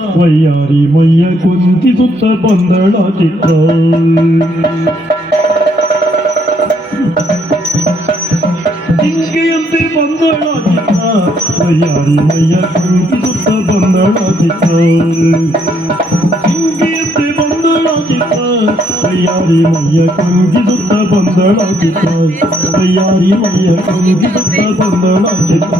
ವಯ್ಯಾರಿ ಮೈಯ ಕುಂತಿಸುತ್ತ ಬಂದಳ ಚಿತ್ತ ಜಿಂಕೆಯಂತೆ ಬಂದಳ ಚಿತ್ತ ವಯ್ಯಾರಿ ಮೈಯ ಕುಂತಿಸುತ್ತ ಬಂದಳ ಚಿತ್ತ ಜಿಂಕೆಯಂತೆ ಬಂದಳ ಚಿತ್ತ ವಯ್ಯಾರಿ ಮೈಯ ಕುಂತಿಸುತ್ತ ಬಂದಳ ಚಿತ್ತ ವಯ್ಯಾರಿ ಮೈಯ ಕುಂತಿಸುತ್ತ ಬಂದಳ ಚಿತ್ತ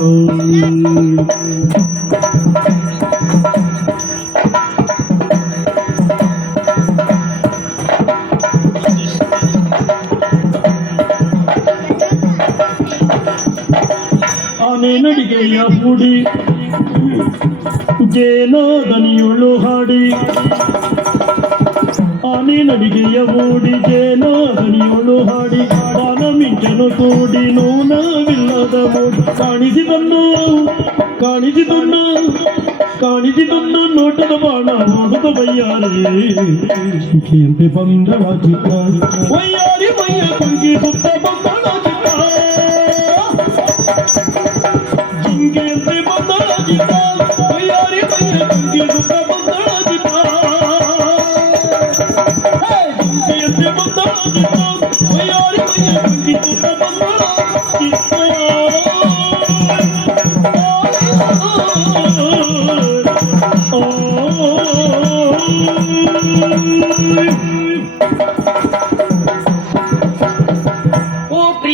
ಆನೆ ನಡಿಗೆಯ ಹೂಡಿ ಜೇನದನಿಯುಳು ಹಾಡಿ ಆನೆ ನಡಿಗೆಯ ಹೂಡಿ ಜೇನದನಿಯುಳು ಹಾಡಿ ಬಾನ ಮಿಂಚನು ಕೂಡಿ ನೂನವಿಲ್ಲದ ಮೂಡಿ ಕಾಣಿಸಿದನ್ನು ನೋಟದ ಬಾಣ ನೋಡದ ವಯ್ಯಾರಿಯಂತೆ ಬಂದಳ ಚಿತ್ತ ವಯ್ಯಾರಿ ಮೈಯ ಕುಂಗಿಸುತ್ತ ಬಂದಳ ಚಿತ್ತ ಜಿಂಕೆಯಂತೆ ಬಂದಳ ಚಿತ್ತ ವಯ್ಯಾರಿ ಮೈಯ ಕುಂಗಿಸುತ್ತ ಬಂದಳ ಚಿತ್ತ ಜಿಂಕೆಯಂತೆ ಬಂದಳ ಚಿತ್ತ ವಯ್ಯಾರಿ ಮೈಯ ಕುಂಗಿಸುತ್ತ ಬಂದಳ ಚಿತ್ತ Oh